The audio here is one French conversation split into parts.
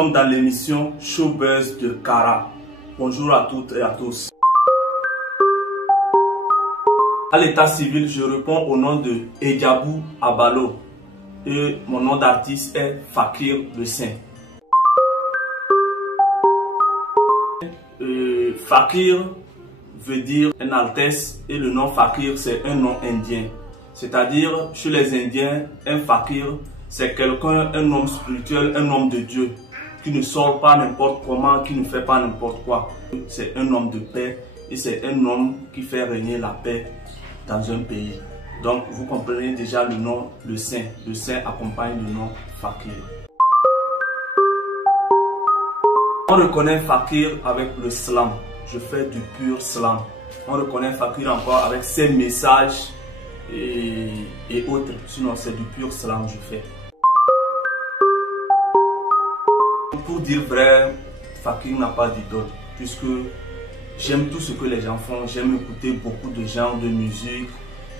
sommes dans l'émission Showbuzz de Kara. Bonjour à toutes et à tous. À l'état civil, je réponds au nom de Ediabou Abalo et mon nom d'artiste est Fakir le Saint. Fakir veut dire une altesse et le nom Fakir c'est un nom indien. C'est-à-dire chez les Indiens, un Fakir c'est quelqu'un, un homme spirituel, un homme de Dieu qui ne sort pas n'importe comment, qui ne fait pas n'importe quoi. C'est un homme de paix et c'est un homme qui fait régner la paix dans un pays. Donc vous comprenez déjà le nom, le Saint. Le Saint accompagne le nom Fakir. On reconnaît Fakir avec le slam. Je fais du pur slam. On reconnaît Fakir encore avec ses messages et autres. Sinon c'est du pur slam que je fais. Pour dire vrai, Fakir n'a pas d'idole, puisque j'aime tout ce que les gens font, j'aime écouter beaucoup de genres de musique,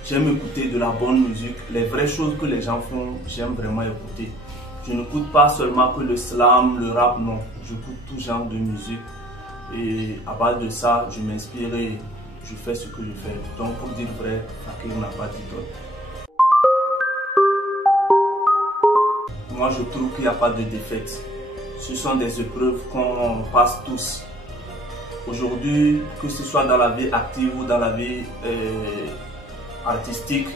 j'aime écouter de la bonne musique, les vraies choses que les gens font, j'aime vraiment écouter. Je n'écoute pas seulement que le slam, le rap, non, j'écoute tout genre de musique et à base de ça, je m'inspire et je fais ce que je fais. Donc pour dire vrai, Fakir n'a pas d'idole. Moi je trouve qu'il n'y a pas de défaite. Ce sont des épreuves qu'on passe tous. Aujourd'hui, que ce soit dans la vie active ou dans la vie artistique,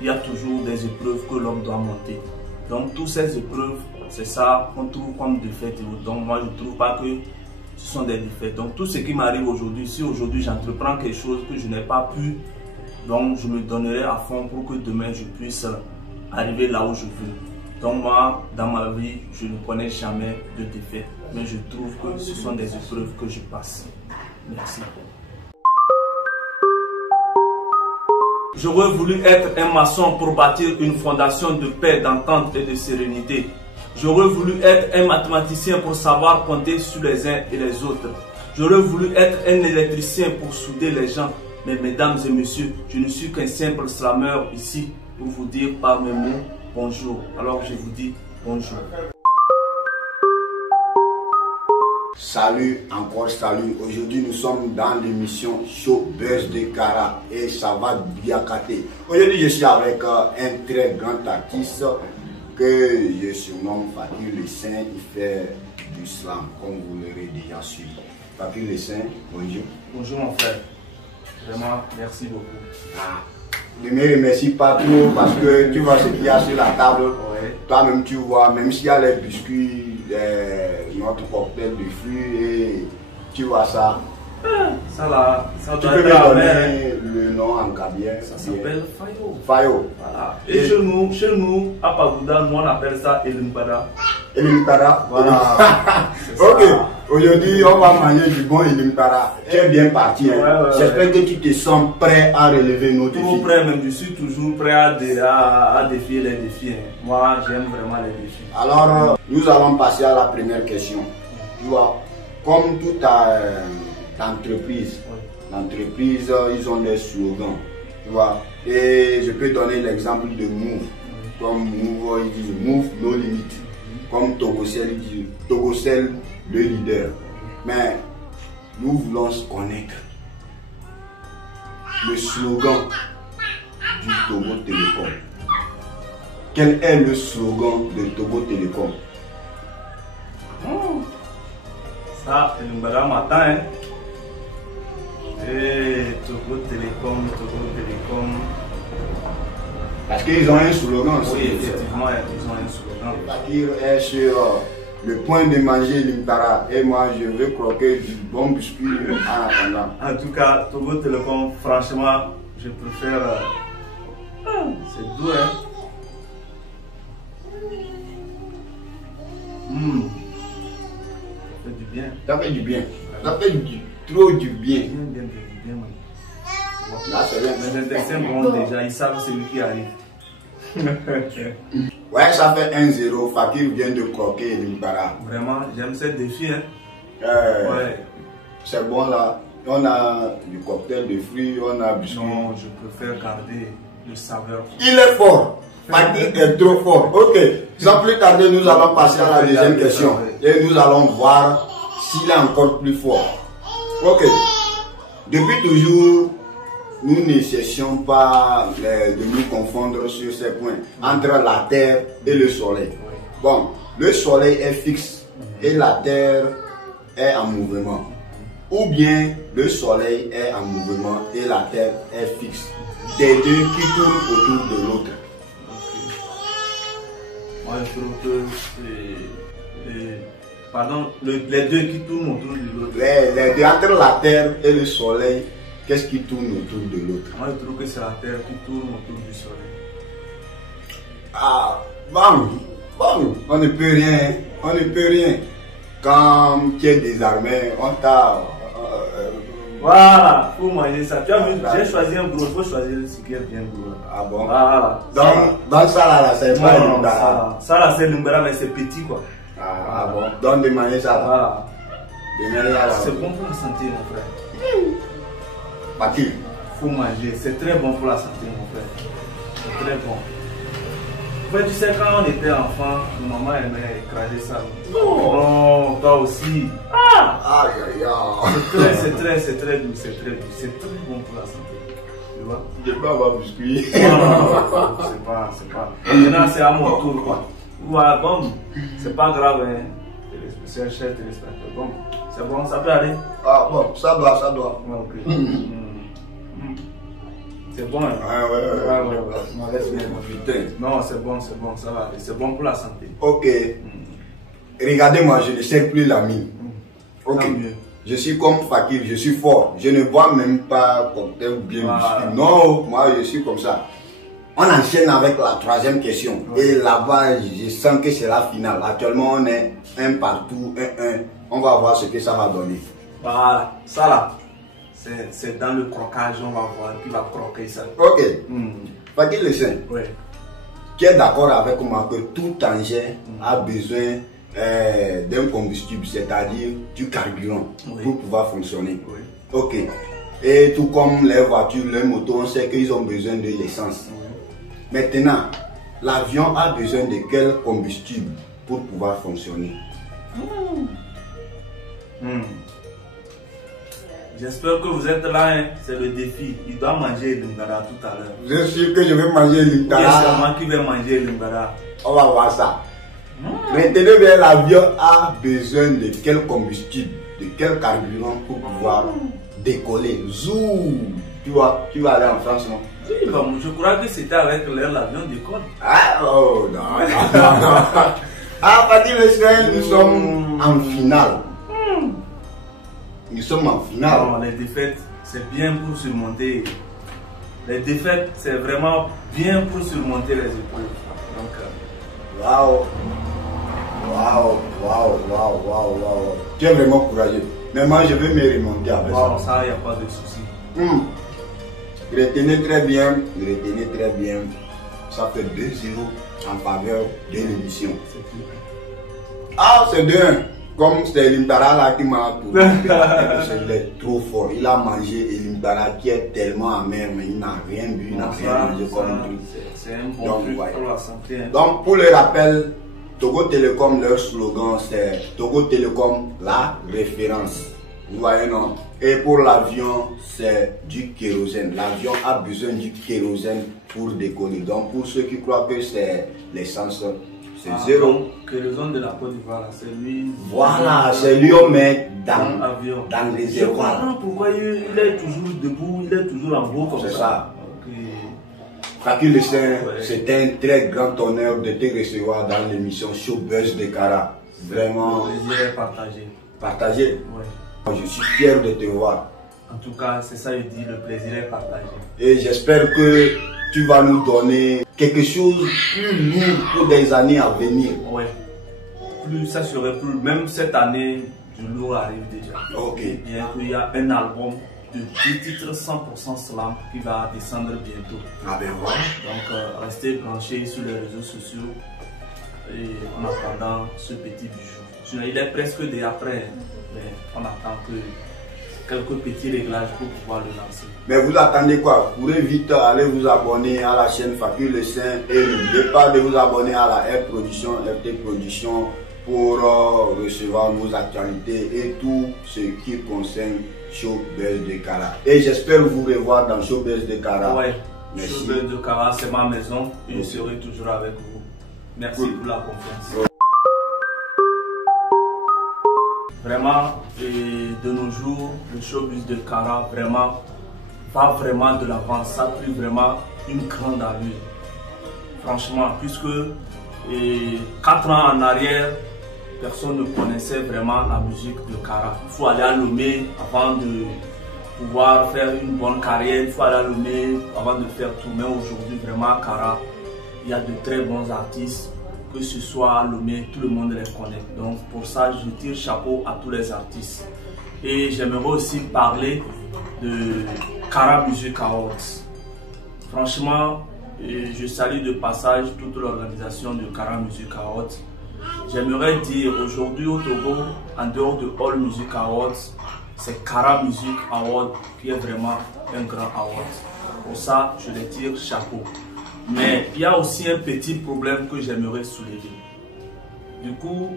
il y a toujours des épreuves que l'homme doit monter. Donc toutes ces épreuves, c'est ça qu'on trouve comme défaite. Donc moi je ne trouve pas que ce sont des défaites. Donc tout ce qui m'arrive aujourd'hui, si aujourd'hui j'entreprends quelque chose que je n'ai pas pu, donc je me donnerai à fond pour que demain je puisse arriver là où je veux. Donc moi, dans ma vie, je ne connais jamais de défaite. Mais je trouve que ce sont des épreuves que je passe. Merci. J'aurais voulu être un maçon pour bâtir une fondation de paix, d'entente et de sérénité. J'aurais voulu être un mathématicien pour savoir compter sur les uns et les autres. J'aurais voulu être un électricien pour souder les gens. Mais mesdames et messieurs, je ne suis qu'un simple slameur ici pour vous dire par mes mots bonjour. Alors je vous dis bonjour. Salut, encore salut. Aujourd'hui nous sommes dans l'émission Showbuzz de Kara et ça va bien cater. Aujourd'hui je suis avec un très grand artiste que je surnomme Fakir le Saint. Il fait du slam comme vous l'aurez déjà su. Fakir le Saint, bonjour. Bonjour mon frère. Vraiment merci beaucoup. Ne me remercie pas trop parce que tu vois ce qu'il y a sur la table. Ouais. Toi-même tu vois, même s'il y a les biscuits, notre cocktail de fruits et tu vois ça. Ça là, ça Tu doit peux être me la donner mer. le nom en kabien. Ça s'appelle Fayo. Fayo. Voilà. Et chez nous, à Pagoуда, nous on appelle ça Elimbada. Elimpara. Voilà. Ok. Aujourd'hui, on va manger du bon Elimpara. Tu es bien parti. Hein? Ouais. J'espère que tu te sens prêt à relever nos défis. Toujours prêt, même je suis toujours prêt à défier les défis. Hein. Moi, j'aime vraiment les défis. Alors, nous allons passer à la première question. Tu vois, comme toute entreprise, l'entreprise, ils ont des slogans. Tu vois, et je peux donner l'exemple de Move. Comme Move, ils disent Move, no limit. Comme Togocel, ils disent Togocel, le leader. Mais nous voulons connaître le slogan du Togo Télécom. Quel est le slogan de Togo Télécom? Ça, Elimbada matin. Hein. Et Togo Télécom. Parce qu'ils ont un slogan aussi. Oui, effectivement, ils ont un slogan. Fakir est sur le point de manger l'Impara et moi je veux croquer du bon biscuit en attendant. En tout cas, Togo Télécom, franchement, je préfère. C'est doux, hein? Ça fait du bien. Ça fait du bien. Ça fait trop du bien. Bien. Là, c'est bien. Les intestins vont déjà, ils savent celui qui arrive. Ouais, ça fait 1-0. Fakir vient de croquer l'Impara. Vraiment, j'aime ce défi. Hein? Ouais. C'est bon là. On a du cocktail de fruits, on a biscuit. Non, je préfère garder le saveur. Il est fort. Fakir est trop fort. Ok. Sans plus tarder, nous allons passer à la deuxième question. et nous allons voir s'il est encore plus fort. Ok. Depuis toujours, nous ne cessions pas de nous confondre sur ces points entre la terre et le soleil. Bon, le soleil est fixe et la terre est en mouvement. Ou bien le soleil est en mouvement et la terre est fixe. Des deux qui tournent autour de l'autre. Moi, je trouve que pardon, les deux qui tournent autour de l'autre. Les deux, entre la terre et le soleil, qu'est-ce qui tourne autour de l'autre? Moi, je trouve que c'est la terre qui tourne autour du soleil. Ah, bon, on ne peut rien, on ne peut rien. Quand tu es désarmé, on t'a... Voilà, faut manger ça. Tu as vu, j'ai choisi un gros, il faut choisir ce qui est bien gros. Ah bon? Voilà. Donc ça là, c'est pas non, ça là, c'est l'umbara, mais c'est petit quoi. Ah bon? Donc de manger ça là. Voilà. De manger ça là. C'est bon pour la santé, mon frère. Pati. Faut manger, c'est très bon pour la santé, mon frère. C'est très bon. Ouais, tu sais, quand on était enfant, maman aimait écraser ça. Non, toi aussi. Ah! Aïe aïe aïe. C'est très doux, c'est très doux. C'est très bon pour la santé. Tu vois? Je peux avoir biscuit. Non, c'est pas. Maintenant, c'est à mon tour, quoi. Voilà, bon, c'est pas grave, hein. C'est un cher téléspectateur. Bon, c'est bon, ça peut aller? Ah bon, ça doit. Ouais, ok. C'est bon, hein? Ouais. Non, laisse bien. Putain. Non, c'est bon, ça va aller. C'est bon pour la santé. Ok. Regardez-moi, je ne sais plus la mine. Ok. Je suis comme Fakir, je suis fort. Je ne bois même pas cocktail bien biscuit. Non, moi je suis comme ça. On enchaîne avec la troisième question. Et là-bas, je sens que c'est la finale. Actuellement, on est un partout, 1-1. On va voir ce que ça va donner. Voilà, ça là. C'est dans le croquage, on va voir qui va croquer ça. Ok. Fakir le Saint. Oui. Tu es d'accord avec moi que tout engin a besoin d'un combustible, c'est-à-dire du carburant, pour pouvoir fonctionner. Oui. Ok. Et tout comme les voitures, les motos, on sait qu'ils ont besoin de l'essence. Maintenant, l'avion a besoin de quel combustible pour pouvoir fonctionner? J'espère que vous êtes là, hein. C'est le défi. Il doit manger l'Imbara tout à l'heure. Vous êtes sûr que je vais manger l'Imbara? C'est moi qui vais manger l'Imbara. On va voir ça. Retenez bien, l'avion a besoin de quel combustible, de quel carburant pour pouvoir décoller. Zou! Tu vois, tu vas aller en France, non? Oui, je crois que c'était avec l'air l'avion décolle. Ah, oh, non. Ah, pas dire le Seigneur, nous sommes en finale. Nous sommes en finale. Non, les défaites, c'est bien pour surmonter. Les défaites, c'est vraiment bien pour surmonter les épreuves. Donc, Waouh. Tu es vraiment courageux. Mais moi, je vais me remonter avec ça. Ça, il n'y a pas de souci. Retenez très bien. Ça fait 2-0 en faveur de l'émission. Ah, c'est 2-1. Comme c'est l'Imbara là qui m'a trouvé. Il est trop fort. Il a mangé l'Imbara qui est tellement amer, mais il n'a rien bu, il n'a rien mangé comme lui. C'est un bon truc pour la santé. Donc, pour le rappel, Togo Télécom, leur slogan c'est Togo Télécom, la référence. Vous voyez, non? Et pour l'avion, c'est du kérosène. L'avion a besoin du kérosène pour décoller. Donc, pour ceux qui croient que c'est l'essence, c'est zéro. Kérosène de la Côte d'Ivoire, c'est lui. Voilà, c'est lui on met dans les étoiles. Je comprends pourquoi il est toujours debout, il est toujours en haut comme ça. C'est ça. Fakir le Saint, c'est un très grand honneur de te recevoir dans l'émission Showbuzz de Kara. Vraiment. Le plaisir est partagé. Partagé? Oui. Je suis fier de te voir. En tout cas, c'est ça, je dis, le plaisir est partagé. Et j'espère que tu vas nous donner quelque chose de plus lourd pour des années à venir. Oui. Plus ça serait plus. Même cette année, du lourd arrive déjà. Ok. Bien qu'il y a un album de 2 titres 100% slam qui va descendre bientôt. Ah ben voilà. Donc restez branchés sur les réseaux sociaux et en attendant ce petit bijou. Il est presque déjà prêt, mais on attend que quelques petits réglages pour pouvoir le lancer. Mais vous attendez quoi? Vous pourrez vite aller vous abonner à la chaîne Fakir le Saint et n'oubliez pas de vous abonner à la R Production, RT Production pour recevoir nos actualités et tout ce qui concerne Showbiz de Kara. Et j'espère vous revoir dans Showbiz de Kara. Ouais, merci. Showbiz de Kara, c'est ma maison et je serai toujours avec vous. Merci pour la confiance. Vraiment, et de nos jours, le Showbiz de Kara va vraiment de l'avant. Ça a pris vraiment une grande allure. Franchement, puisque 4 ans en arrière, personne ne connaissait vraiment la musique de Kara. Il faut aller à Lomé avant de pouvoir faire une bonne carrière. Il faut aller à Lomé avant de faire tout. Mais aujourd'hui, vraiment, Kara, il y a de très bons artistes. Que ce soit à Lomé, tout le monde les connaît. Donc pour ça, je tire chapeau à tous les artistes. Et j'aimerais aussi parler de Kara Music Awards. Franchement, je salue de passage toute l'organisation de Kara Music Awards. J'aimerais dire aujourd'hui au Togo, en dehors de All Music Awards, c'est Kara Music Awards qui est vraiment un grand award. Pour ça, je les tire chapeau. Mais il y a aussi un petit problème que j'aimerais soulever. Du coup,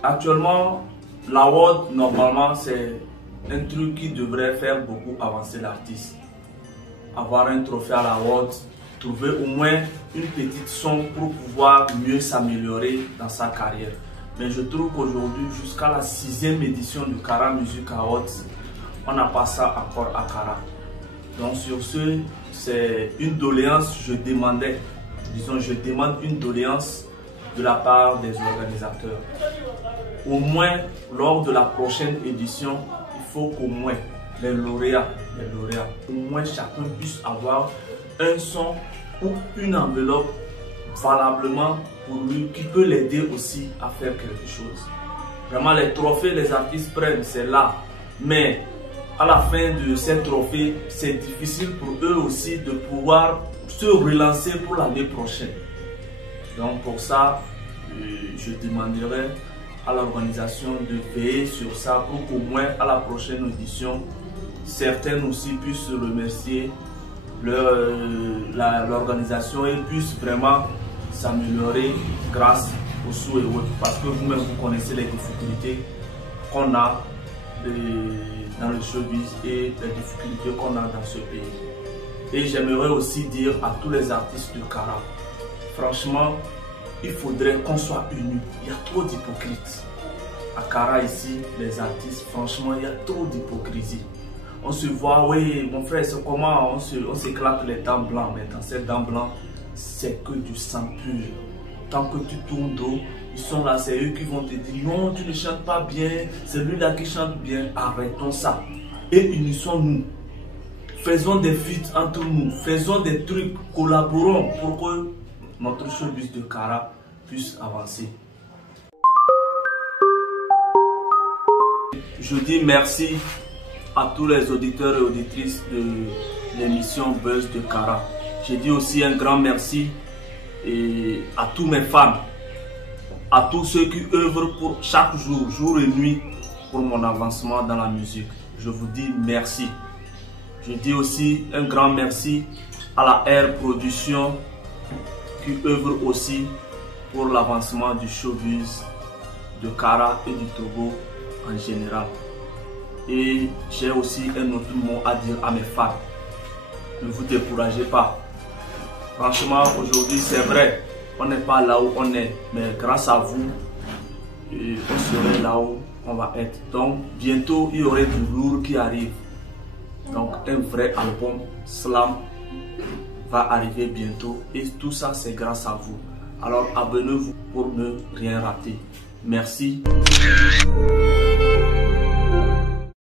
actuellement, l'award, normalement, c'est un truc qui devrait faire beaucoup avancer l'artiste. Avoir un trophée à l'award, trouver au moins une petite somme pour pouvoir mieux s'améliorer dans sa carrière. Mais je trouve qu'aujourd'hui, jusqu'à la 6e édition du Kara Music Awards, on n'a pas ça encore à Kara. Donc sur ce, c'est une doléance, je demande une doléance de la part des organisateurs. Au moins, lors de la prochaine édition, il faut qu'au moins les lauréats, au moins chacun puisse avoir un son ou une enveloppe valablement pour lui, qui peut l'aider aussi à faire quelque chose. Vraiment, les trophées, les artistes prennent, c'est là. Mais à la fin de ces trophées, c'est difficile pour eux aussi de pouvoir se relancer pour l'année prochaine. Donc pour ça, je demanderai à l'organisation de veiller sur ça pour qu'au moins à la prochaine édition, certaines aussi puissent remercier l'organisation et puissent vraiment s'améliorer grâce aux sous et autres. Parce que vous-même, vous connaissez les difficultés qu'on a dans le showbiz et les difficultés qu'on a dans ce pays. Et j'aimerais aussi dire à tous les artistes de Kara, franchement, il faudrait qu'on soit unis. Il y a trop d'hypocrites. À Kara ici, les artistes, franchement, il y a trop d'hypocrisie. On se voit, oui, mon frère, c'est comment on s'éclate les dents blancs. Mais dans ces dents blancs, c'est que du sang pur. Tant que tu tournes dos, ils sont là, c'est eux qui vont te dire non, tu ne chantes pas bien, c'est lui-là qui chante bien. Arrêtons ça et unissons-nous. Faisons des feats entre nous, faisons des trucs, collaborons pour que notre showbiz de Kara puisse avancer. Je dis merci à tous les auditeurs et auditrices de l'émission Buzz de Kara. Je dis aussi un grand merci à tous mes fans, à tous ceux qui œuvrent pour chaque jour, jour et nuit, pour mon avancement dans la musique. Je vous dis merci. Je dis aussi un grand merci à la R Production qui œuvre aussi pour l'avancement du showbiz de Kara et du Togo en général. Et j'ai aussi un autre mot à dire à mes fans. Ne vous découragez pas. Franchement, aujourd'hui, c'est vrai, on n'est pas là où on est, mais grâce à vous, on serait là où on va être. Donc, bientôt, il y aurait du lourd qui arrive. Donc, un vrai album slam va arriver bientôt. Et tout ça, c'est grâce à vous. Alors, abonnez-vous pour ne rien rater. Merci.